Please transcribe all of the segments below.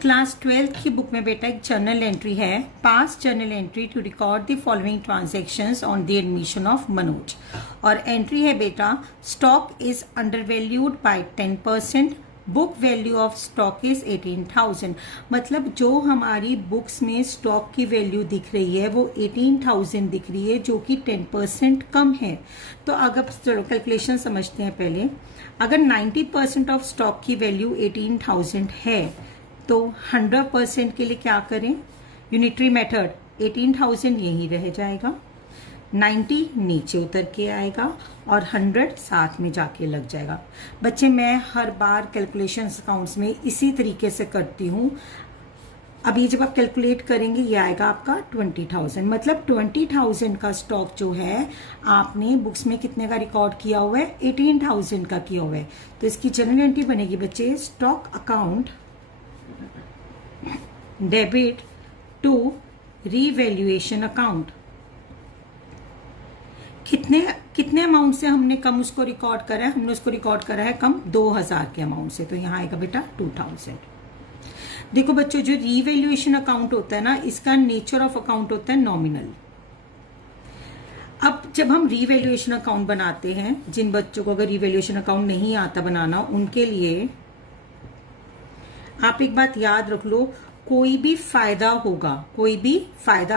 Class 12th की book में बेटा एक जर्नल एंट्री है, pass journal entry to record the following transactions on the admission of Manoj. और एंट्री है बेटा, stock is under valued by 10%, book value of stock is 18,000। मतलब जो हमारी बुक्स में स्टॉक की वैल्यू दिख रही है वो 18,000 दिख रही है, जो कि 10% कम है। तो अगर चलो कैलकुलेशन समझते हैं पहले। अगर 90% ऑफ स्टॉक की वैल्यू 18,000 है तो 100% के लिए क्या करें, यूनिटरी मेथड 18,000 यही रह जाएगा, 90 नीचे उतर के आएगा और 100 साथ में जाके लग जाएगा। बच्चे मैं हर बार कैलकुलेशन अकाउंट्स में इसी तरीके से करती हूँ। अब ये जब आप कैलकुलेट करेंगे ये आएगा आपका 20,000। मतलब 20,000 का स्टॉक जो है आपने बुक्स में कितने का रिकॉर्ड किया हुआ है, 18,000 का किया हुआ है। तो इसकी जनरल एंट्री बनेगी बच्चे, stock account debit to revaluation account. कितने अमाउंट से हमने कम उसको रिकॉर्ड करा है, हमने उसको रिकॉर्ड करा है कम 2,000 के अमाउंट से, तो यहां आएगा बेटा 2,000। देखो बच्चों, जो रीवैल्यूएशन अकाउंट होता है ना, इसका नेचर ऑफ अकाउंट होता है नॉमिनल। अब जब हम रीवैल्यूएशन अकाउंट बनाते हैं, जिन बच्चों को अगर रीवैल्यूएशन अकाउंट नहीं आता बनाना, उनके लिए आप एक बात याद रख लो, कोई भी फायदा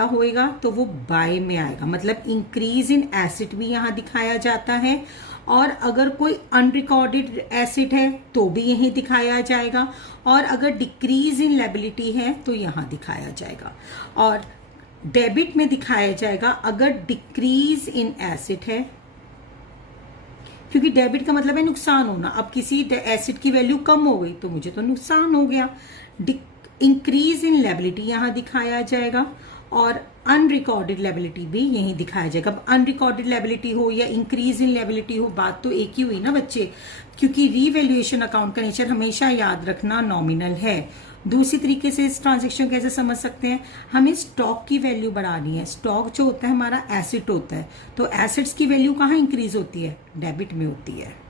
होगा तो वो बाय में आएगा। मतलब इंक्रीज इन एसेट भी यहां दिखाया जाता है, और अगर कोई अनरिकॉर्डेड एसेट है तो भी यही दिखाया जाएगा, और अगर डिक्रीज इन लायबिलिटी है तो यहां दिखाया जाएगा। और डेबिट में दिखाया जाएगा अगर डिक्रीज इन एसेट है, क्योंकि डेबिट का मतलब है नुकसान होना। अब किसी एसेट की वैल्यू कम हो गई तो मुझे तो नुकसान हो गया। इंक्रीज इन लायबिलिटी यहां दिखाया जाएगा, और अनरिकॉर्डेड लायबिलिटी भी यहीं दिखाया जाएगा। अब अनरिकॉर्डेड लायबिलिटी हो या इंक्रीज इन लायबिलिटी हो, बात तो एक ही हुई ना बच्चे, क्योंकि रीवैल्यूएशन अकाउंट का नेचर हमेशा याद रखना नॉमिनल है। दूसरी तरीके से इस ट्रांजेक्शन कैसे समझ सकते हैं, हमें स्टॉक की वैल्यू बढ़ानी है। स्टॉक जो होता है हमारा एसेट होता है, तो एसेट्स की वैल्यू कहाँ इंक्रीज होती है, डेबिट में होती है।